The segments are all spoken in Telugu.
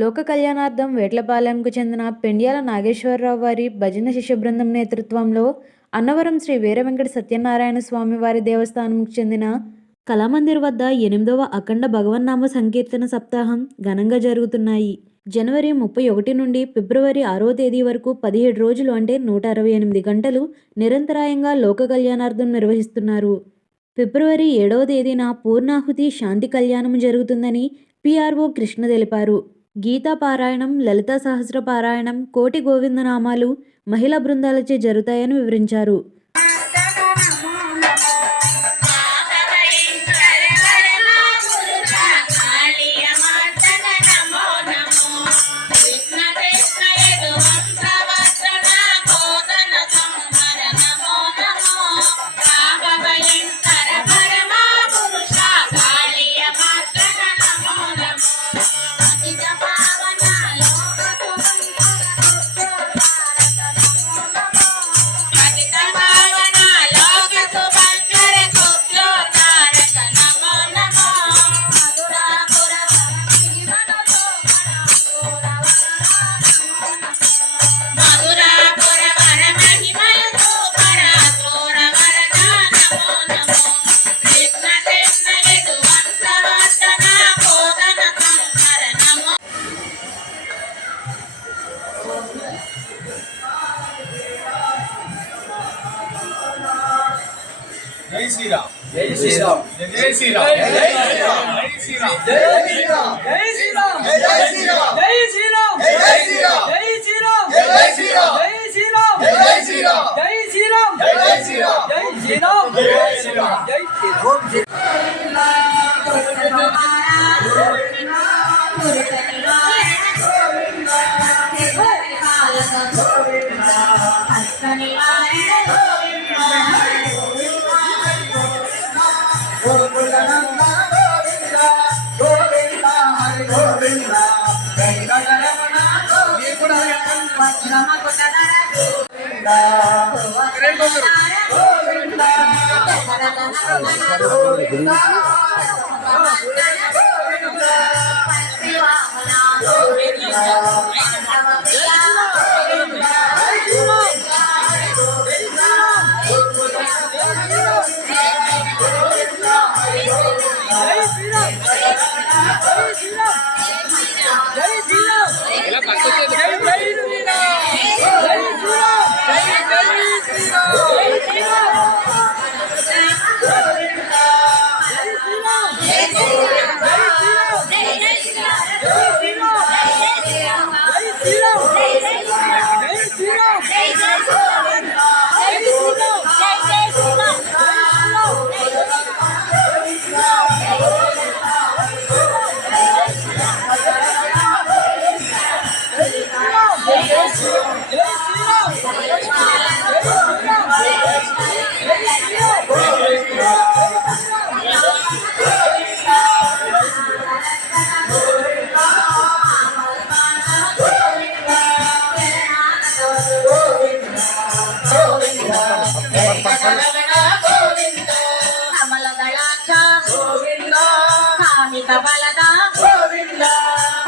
లోక కళ్యాణార్థం వేట్లపాలెంకు చెందిన పెండ్యాల నాగేశ్వరరావు వారి భజన శిష్య బృందం నేతృత్వంలో అన్నవరం శ్రీ వీరవెంకట సత్యనారాయణ స్వామి వారి దేవస్థానంకు చెందిన కళామందిర్ వద్ద 8వ అఖండ భగవన్నామ సంకీర్తన సప్తాహం ఘనంగా జరుగుతున్నాయి. జనవరి 31 నుండి ఫిబ్రవరి 6వ తేదీ వరకు 17 రోజులు అంటే 168 గంటలు నిరంతరాయంగా లోక కళ్యాణార్థం నిర్వహిస్తున్నారు. ఫిబ్రవరి 7వ తేదీన పూర్ణాహుతి శాంతి కళ్యాణం జరుగుతుందని పిఆర్ఓ కృష్ణ తెలిపారు. గీతా పారాయణం, లలితా సహస్ర పారాయణం, కోటి గోవిందనామాలు మహిళా బృందాలచే జరుగుతాయని వివరించారు. జై శ్రీరామ్ జై శ్రీరామ్ జై శ్రీరామ్ జై శ్రీరామ్ జై శ్రీరామ్ జై శ్రీరామ్ జై శ్రీరామ్ జై శ్రీరామ్ జై శ్రీరామ్ జై శ్రీరామ్ జై శ్రీరామ్ జై శ్రీరామ్ జై శ్రీరామ్ జై శ్రీరామ్ జై శ్రీరామ్ జై శ్రీరామ్ జై శ్రీరామ్ జై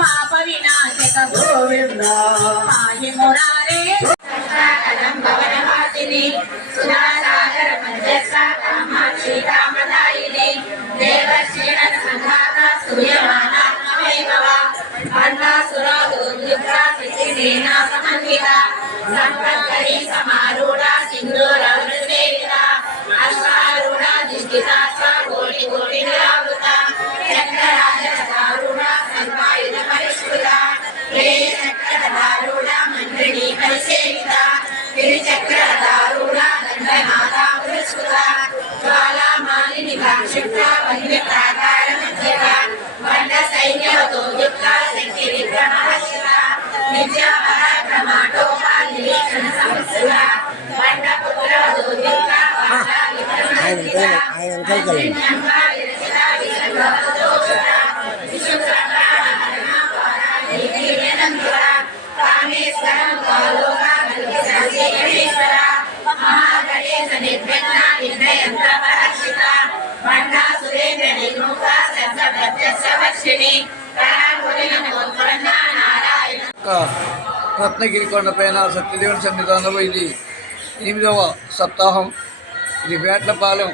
పాప వినాశక గోవింద పాహి మురారే కలం భవనవాసిని సుధాసాగర మధ్యస్థ కామాక్షి కామదాయిని దేవర్షిణ సంఘాత సూయమానాత్మవైభవ అన్నాసురోదుర్యుక్త శిశినేన సమన్విత సంపత్కరి సమారూఢ సింధూర వృసేవిత అశ్వారూఢ దిష్టిత కోటి కోటి నిరావృత చక్రరాజధారూఢ సర్వాయుధ పరిష్కృత చక్రధారూఢ మంత్రిణీ పరిసేవిత గిరిచక్రధారూఢ దండమాతా పురస్కృత జ్వాలామాలిని కాక్షిప్త వహ్ని ప్రాకార మధ్యక బండ సైన్యవతో యుక్త శక్తి విక్రమహర్షిత నిత్య పరాక్రమాటోప నిరీక్షణ సంస్థ బండ పుత్రవతో యుక్త సురేంద్ర నిర్ముఖ సర్వ ప్రత్యక్ష వర్షిణి యొక్క రత్నగిరి కొండపైన సత్యదేవుని సన్నిధానంలో ఇది 8వ సప్తాహం. ఇది వేట్లపాలెం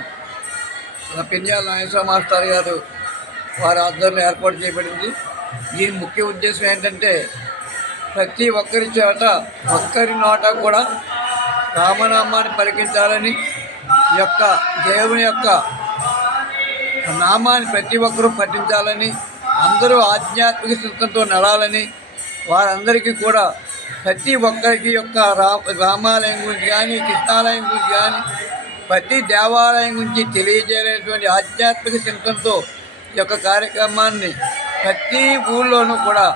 పెంజాల నాగేశ్వర మాస్టర్ గారు వారి ఆధ్వర్యంలో ఏర్పాటు చేయబడింది. దీని ముఖ్య ఉద్దేశం ఏంటంటే ప్రతి ఒక్కరి చేత ఒక్కరి నోట కూడా రామనామాన్ని పలికించాలని, ఈ యొక్క దేవుని యొక్క నామాన్ని ప్రతి ఒక్కరూ పఠించాలని, అందరూ ఆధ్యాత్మిక స్థితితో నడాలని, వారందరికీ కూడా ప్రతి ఒక్కరికి యొక్క రామాలయం గురించి కానీ, కృష్ణాలయం గురించి కానీ, ప్రతి దేవాలయం గురించి తెలియజేయలేటువంటి ఆధ్యాత్మిక చింతనతో ఈ యొక్క కార్యక్రమాన్ని ప్రతి ఊళ్ళోనూ కూడా,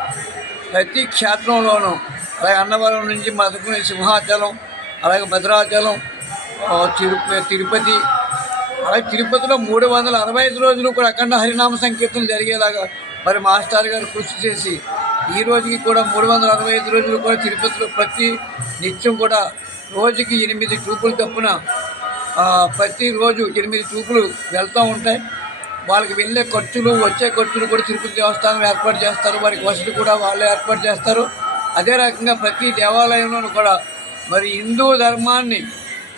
ప్రతి క్షేత్రంలోనూ, అలాగే అన్నవరం నుంచి మొదలుకొని సింహాచలం, అలాగే భద్రాచలం, తిరుపతి, అలాగే తిరుపతిలో 365 రోజులు కూడా అఖండ హరినామ సంకీర్తనలు జరిగేలాగా మరి మాస్టర్ గారు కృషి చేసి ఈ రోజుకి కూడా 365 రోజులు కూడా తిరుపతిలో ప్రతి నిత్యం కూడా రోజుకి 8 ట్రూపులు తప్పున ప్రతిరోజు 8 ట్రూపులు వెళ్తూ ఉంటాయి. వాళ్ళకి వెళ్ళే ఖర్చులు, వచ్చే ఖర్చులు కూడా తిరుపతి దేవస్థానం ఏర్పాటు చేస్తారు. వారికి వసతి కూడా వాళ్ళే ఏర్పాటు చేస్తారు. అదే రకంగా ప్రతి దేవాలయంలోనూ కూడా మరి హిందూ ధర్మాన్ని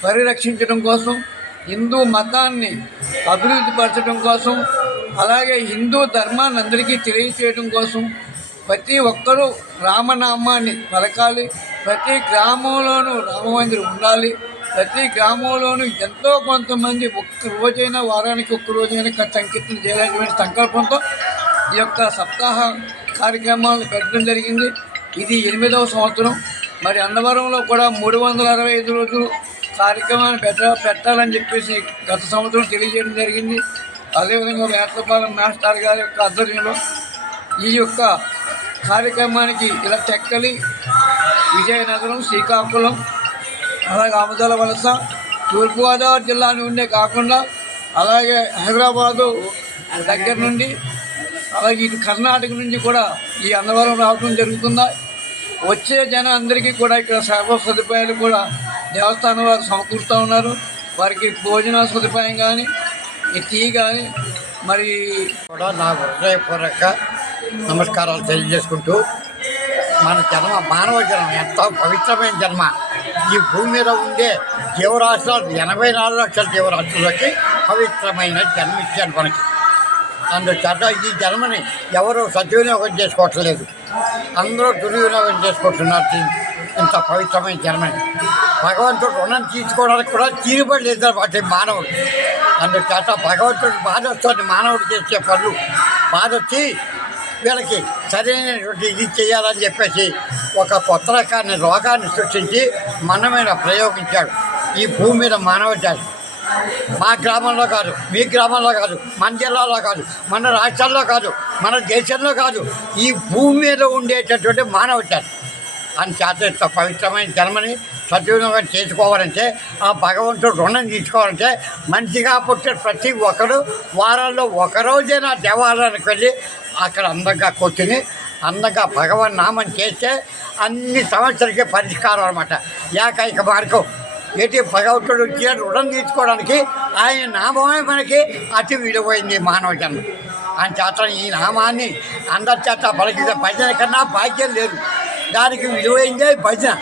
పరిరక్షించడం కోసం, హిందూ మతాన్ని అభివృద్ధి పరచడం కోసం, అలాగే హిందూ ధర్మాన్ని అందరికీ తెలియచేయడం కోసం ప్రతి ఒక్కరూ రామనామాన్ని పలకాలి. ప్రతి గ్రామంలోనూ రామమందిరం ఉండాలి. ప్రతి గ్రామంలోనూ ఎంతో కొంతమంది ఒక్క రోజైనా, వారానికి ఒక్క రోజైనా సంకీర్తన చేయాలనేటువంటి సంకల్పంతో ఈ యొక్క సప్తాహ కార్యక్రమాలు పెట్టడం జరిగింది. ఇది 8వ సంవత్సరం. మరి అన్నవరంలో కూడా 365 రోజులు కార్యక్రమాన్ని పెట్టాలని చెప్పేసి గత సంవత్సరం తెలియజేయడం జరిగింది. అదేవిధంగా వేట్లపాలెం మాస్టర్ గారి యొక్క ఆధ్వర్యంలో ఈ యొక్క కార్యక్రమానికి ఇలా టెక్కలి, విజయనగరం, శ్రీకాకుళం, అలాగే ఆమదాల వలస, తూర్పుగోదావరి జిల్లా నుండే కాకుండా అలాగే హైదరాబాదు దగ్గర నుండి, అలాగే ఇటు కర్ణాటక నుంచి కూడా ఈ అన్నవరం రావడం జరుగుతుంది. వచ్చే జనం అందరికీ కూడా ఇక్కడ సర్వ సదుపాయాలు కూడా దేవస్థానం వారు సమకూరుతూ ఉన్నారు. వారికి భోజన సదుపాయం కానీ, ఈ టీ కానీ మరి కూడా నా హృదయపూర్వక నమస్కారాలు తెలియజేసుకుంటూ, మన జన్మ మానవ జన్మ ఎంతో పవిత్రమైన జన్మ. ఈ భూమి మీద ఉండే జీవరాశులు 84 లక్షల జీవరాశులకి పవిత్రమైన జన్మ ఇచ్చారు మనకి. అందుచేత ఈ జన్మని ఎవరు సద్వినియోగం చేసుకోవట్లేదు, అందరూ దుర్వినియోగం చేసుకుంటున్నారు ఇంత పవిత్రమైన జన్మని. భగవంతుడు రుణం తీసుకోవడానికి కూడా తీరుబడలేదు వాటి మానవుడు. అందుచేత భగవంతుడు బాధ వస్తుంది, మానవుడు చేసే పనులు బాధ వచ్చి వీళ్ళకి సరైనటువంటి ఇది చేయాలని చెప్పేసి ఒక కొత్త రకాన్ని రోగాన్ని సృష్టించి మన మీద ప్రయోగించాడు. ఈ భూమి మీద మానవ జాతి మా గ్రామంలో కాదు, మీ గ్రామంలో కాదు, మన జిల్లాలో కాదు, మన రాష్ట్రాల్లో కాదు, మన దేశంలో కాదు, ఈ భూమి మీద ఉండేటటువంటి మానవ జాతి. అందుచేత ఇంత పవిత్రమైన జన్మని సద్వినియోగం చేసుకోవాలంటే, ఆ భగవంతుడు రుణం తీసుకోవాలంటే మంచిగా పుట్టిన ప్రతి ఒక్కరు వారాల్లో ఒకరోజైనా దేవాలయానికి వెళ్ళి అక్కడ అందంగా కూర్చుని అందంగా భగవన్ నామం చేస్తే అన్ని సమస్యలకి పరిష్కారం అనమాట. ఏకైక మార్గం ఏంటి? భగవంతుడు ఇచ్చిన రుణం తీసుకోవడానికి ఆయన నామమే మనకి అతి విలువైంది మానవ జన్మ. ఆయన చేత ఈ నామాన్ని అందరి చేత పలికిన భజన కన్నా భాగ్యం లేదు. దానికి విలువైందే భజన,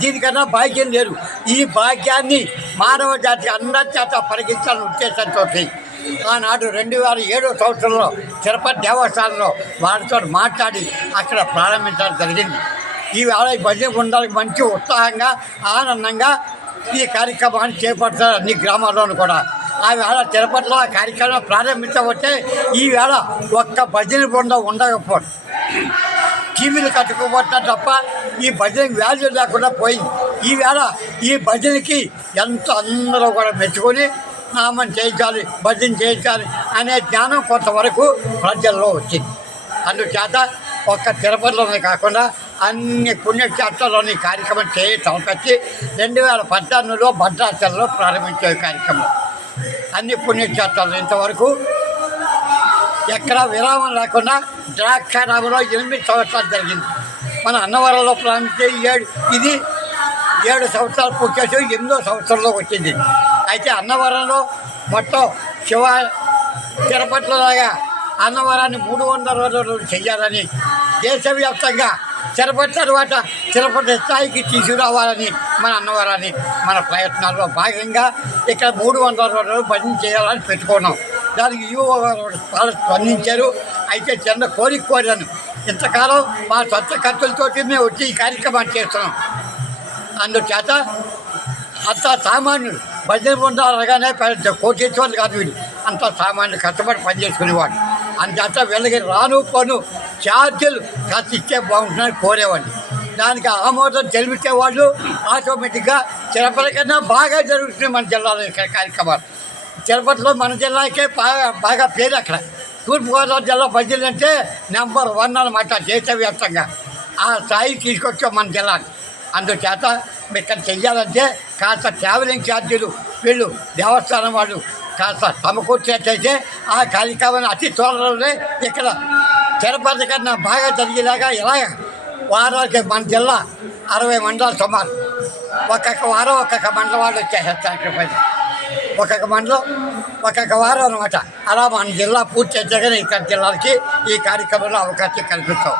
దీనికన్నా భాగ్యం లేదు. ఈ భాగ్యాన్ని మానవ జాతికి అందరి చేత పలికించాలని ఉద్దేశంతో ఆనాడు 2007 సంవత్సరంలో తిరుపతి దేవస్థానంలో వారితో మాట్లాడి అక్కడ ప్రారంభించడం జరిగింది. ఈవేళ ఈ భజన బృందాలకు మంచి ఉత్సాహంగా, ఆనందంగా ఈ కార్యక్రమాన్ని చేపడతారు అన్ని గ్రామాల్లోనూ కూడా. ఆ వేళ తిరుపతిలో ఆ కార్యక్రమం ప్రారంభించబట్టే ఈవేళ ఒక్క భజన బృందం ఉండకపోవడం, టీవీలు కట్టుకోబట్టిన తప్ప ఈ భజనకి వాల్యూ లేకుండా పోయింది. ఈవేళ ఈ భజనకి ఎంతో అందరూ కూడా మెచ్చుకొని నామం చేయించాలి, భజన చేయించాలి అనే జ్ఞానం కొంతవరకు ప్రజల్లో వచ్చింది. అందుచేత ఒక్క తిరుపతిలోనే కాకుండా అన్ని పుణ్యక్షేత్రాల్లోని కార్యక్రమం చేయటం వచ్చి 2014లో భద్రాచలంలో ప్రారంభించే కార్యక్రమం. అన్ని పుణ్యక్షేత్రాలు ఇంతవరకు ఎక్కడ విరామం లేకుండా ద్రాక్షారామంలో 8 సంవత్సరాలు జరిగింది. మన అన్నవరంలో ప్రారంభించే 7 సంవత్సరాలు పూర్తి చేసి 8వ సంవత్సరంలో వచ్చింది. అయితే అన్నవరంలో మొత్తం తిరుపతిలో లాగా అన్నవరాన్ని 300 రోజులు చేయాలని దేశవ్యాప్తంగా తిరుపతి తర్వాత తిరుపతి స్థాయికి తీసుకురావాలని మన అన్నవరాన్ని మన ప్రయత్నాల్లో భాగంగా ఇక్కడ 300 రోజులు భజన చేయాలని పెట్టుకున్నాం. దానికి యువ చాలా స్పందించారు. అయితే చిన్న కోరాను, ఇంతకాలం మా సొంత ఖర్చులతోటి మేము వచ్చి ఈ కార్యక్రమాన్ని చేస్తున్నాం. అందుచేత అంత సామాన్యుడు భజన బృందాలుగానే పెద్ద కోటీశ్వర్లు కాదు వీళ్ళు, అంత సామాన్యుడు కష్టపడి పనిచేసుకునేవాడు. అందుచేత వీళ్ళకి రాను పోను ఛార్జీలు కాస్త ఇచ్చే బాగుంటుందని కోరేవాడిని. దానికి ఆమోదం తెలిపితే వాళ్ళు ఆటోమేటిక్గా తిరుపతి కన్నా బాగా జరుగుతుంది మన జిల్లాలో ఇక్కడ కార్యక్రమాలు. తిరుపతిలో మన జిల్లాకే బాగా పేరు. అక్కడ తూర్పుగోదావరి జిల్లా భజనలు అంటే నెంబర్ 1 అన్నమాట దేశవ్యాప్తంగా. ఆ స్థాయికి తీసుకొచ్చాం మన జిల్లాని. అందుచేత ఇక్కడ చెయ్యాలంటే కాస్త ట్రావెలింగ్ ఛార్జీలు వీళ్ళు దేవస్థానం వాళ్ళు కాస్త సమకూర్చేటైతే ఆ కార్యక్రమాన్ని అతి త్వరలోనే ఇక్కడ తిరుపతి కన్నా బాగా జరిగేలాగా ఇలాగ వారానికి మన జిల్లా 60 మండలాలు సుమారు, ఒక్కొక్క వారం ఒక్కొక్క మండలం వాళ్ళు వచ్చేస్తారు. ఒక్కొక్క మండలం ఒక్కొక్క వారం అనమాట. అలా మన జిల్లా పూర్తి చేయగానే ఇక్కడ జిల్లాలకి ఈ కార్యక్రమంలో అవకాశం కల్పిస్తాం.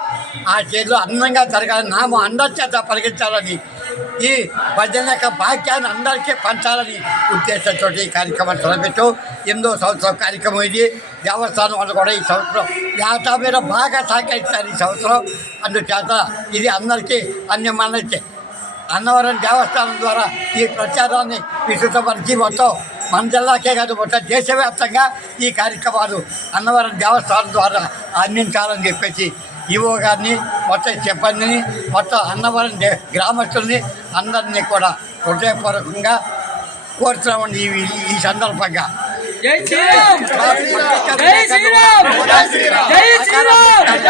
ఆ చేతిలో అందంగా జరగాలని నామం అందరి చేత పరిగెత్తాలని, ఈ భజన యొక్క భాగ్యాన్ని అందరికీ పంచాలని ఉద్దేశంతో ఈ కార్యక్రమం తలపెట్టు 8వ సంవత్సరం కార్యక్రమం ఇది. దేవస్థానం వాళ్ళు కూడా ఈ సంవత్సరం ఏటా మీద బాగా సహకరిస్తారు ఈ సంవత్సరం. అందుచేత ఇది అందరికీ అన్యమనైతే అన్నవరం దేవస్థానం ద్వారా ఈ ప్రచారాన్ని విస్తృతపరిచి మొత్తం మన జిల్లాకే కాదు మొత్తం దేశవ్యాప్తంగా ఈ కార్యక్రమాలు అన్నవరం దేవస్థానం ద్వారా అందించాలని చెప్పేసి ఈవో గారిని, మొత్తం సిబ్బందిని, మొత్తం అన్నవరం గ్రామస్తుల్ని అందరినీ కూడా హృదయపూర్వకంగా కోరుతున్నామండి ఈ సందర్భంగా. జై శ్రీరామ్. జై శ్రీరామ్. జై శ్రీరామ్.